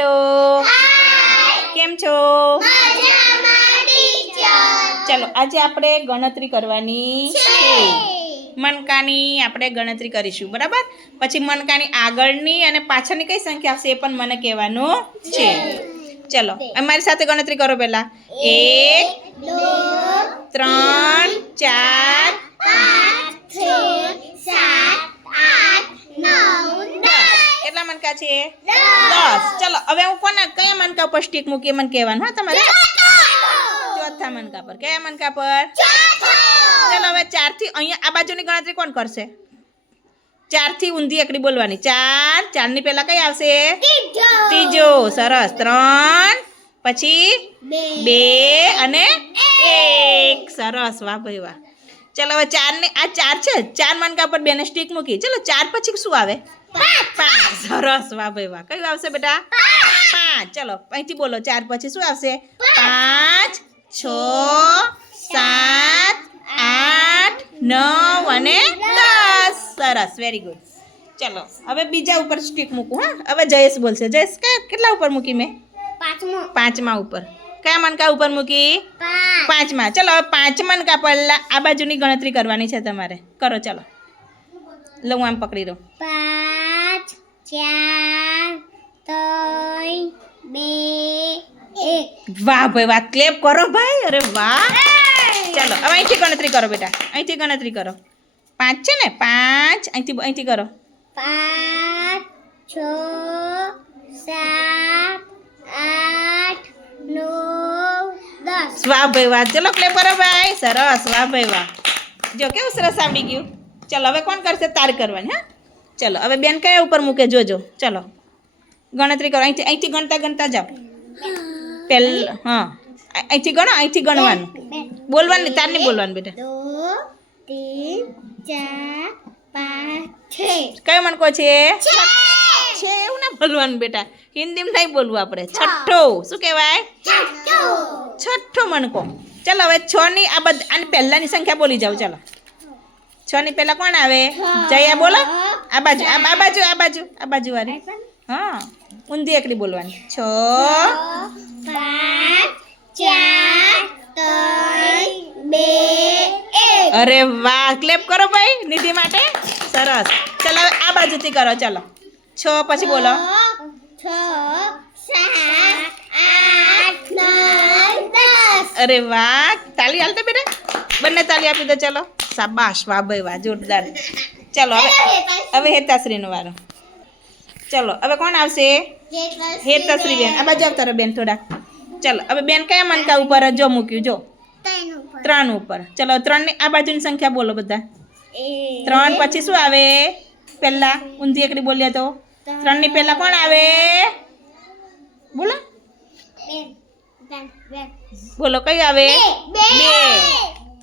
Hello કેમ છો? ચલો આજે આપણે ગણતરી કરવાની છે. મનકાની આપણે ગણતરી કરીશું બરાબર? પછી મનકાની આગળની અને પાછળની કઈ સંખ્યા આવશે એ પણ મને કહેવાનું છે. ચલો અમારી સાથે ગણતરી કરો પહેલા. એક ત્રણ મનકા છે? દસ. ચલો હવે હું કોના કયા મનકા ઉપર સ્ટીક મૂકીએ મને કહેવાનું હા તમારે? ચોથા મનકા પર. કયા મનકા પર? ચલો હવે ચારથી અહીંયા આ બાજુની ગણતરી કોણ કરશે? ચારથી ઊંધી એકડી બોલવાની. ચાર ચારની પેલા કઈ આવશે? ત્રીજો. સરસ. ત્રણ પછી બે અને એક. સરસ. વાહ ભાઈ વાહ. ચલો હવે ચાર ને આ ચાર છે. ચાર માનકા પર બેને સ્ટીક મૂકી. ચલો ચાર પછી શું આવે? પાંચ. સરસ. વાહ ભાઈ વાહ. કયું આવશે બેટા? પાંચ. ચલો અહીંથી બોલો ચાર પછી શું આવશે? પાંચ. છ સાત આઠ નવ અને દસ. સરસ. વેરી ગુડ ચલો હવે બીજા ઉપર સ્ટીક મૂકું હા? હવે જયેશ બોલશે. જયેશ કેટલા ઉપર મૂકી મેં? પાંચમા ઉપર. કયા મનકા ઉપર મૂકી? પાંચમાં. ચલો હવે પાંચ મનકા પહેલા આ બાજુની ગણતરી કરવાની છે તમારે. કરો ચલો. લો હું આમ પકડી દઉં પાંચ ચાર ત્રણ બે એક. વાહ ભાઈ વાહ ક્લેપ કરો ભાઈ. અરે વાહ. ચાલો હવે અહીંથી ગણતરી કરો બેટા. અહીંથી ગણતરી કરો. પાંચ છે ને? પાંચ. અહીંથી અહીંથી કરો. પાંચ છ સાત વાહ ભાઈ વાહ ચલો ક્લેપ કરો ભાઈ. સરસ વાહ ભાઈ વાહ જો કેવું સરસ આવડી ગયું? ચલો હવે કોણ કરશે? તાર કરવાની હા? ચલો હવે બેન કયા ઉપર મૂકે? જોજો. ચલો. ગણતરી કરો. અહીંથી અહીંથી ગણતા ગણતા જાઓ. પહેલ હા. અહીંથી ગણો અહીંથી ગણવાનું. બોલવાનું તાર નહીં બોલવાનું બેટા. કયો મણકો છે. છે. એવું ના બોલવાનું બેટા. હિન્દીમાં નહીં બોલવું આપણે. છઠ્ઠો. શું કહેવાય? છઠ્ઠો. મણકો. ચાલો હવે છ ની આ બધા આની પહેલાની સંખ્યા બોલી જાઓ ચાલો. છ ની પહેલા કોણ આવે? જયા બોલો. આ બાજુ આ બાજુ આ બાજુ આ બાજુ વાળી. હા. ઊંધી એકડી બોલવાની. છ અરે વાહ ક્લેપ કરો ભાઈ નિધિ માટે. સરસ. ચાલો હવે આ બાજુથી કરો ચાલો. છ પછી બોલો. છ સાત આઠ નવ દસ. અરે વાહ તાલી હાલતો બેટા. બંને તાલી આપી દો ચાલો. શાબાશ વાહ ભાઈ વાહ જોરદાર. ચાલો હવે હવે હેતાશ્રીનો વારો. ચાલો હવે કોણ આવશે? હેતાશ્રી બેન. આ બાજુ આવતા બેન થોડાક. ચાલો હવે બેન કયા મનકા ઉપર જો મૂક્યું જો. ત્રણ ઉપર. ચલો ત્રણની આ બાજુની સંખ્યા બોલો બધા. ત્રણ પછી શું આવે? પહેલા ઊંધી એકડી બોલ્યા તો? ત્રણની પહેલા કોણ આવે? બોલો. બોલો કઈ આવે? બે.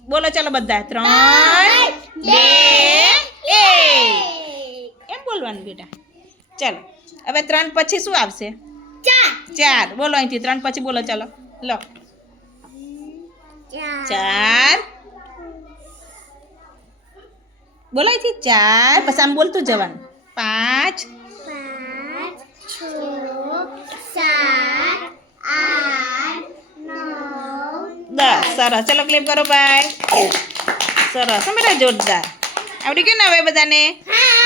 બોલો ચાલો બધા. ત્રણ બે એમ બોલવાનું બેટા. ચાલો. હવે ત્રણ પછી શું આવશે? ચાર. બોલો અહીંથી. ત્રણ પછી બોલો ચાલો. લો. ચાર. બોલો અહીંથી. ચાર. પછી આમ બોલતું જવાનું. પાંચ છ સાત આઠ નવ. દસ સરસ. ચલો ક્લિપ કરો ભાઈ સરસ. મેરા જોરદાર. આવડી ગયું ને હવે બધાને? હા.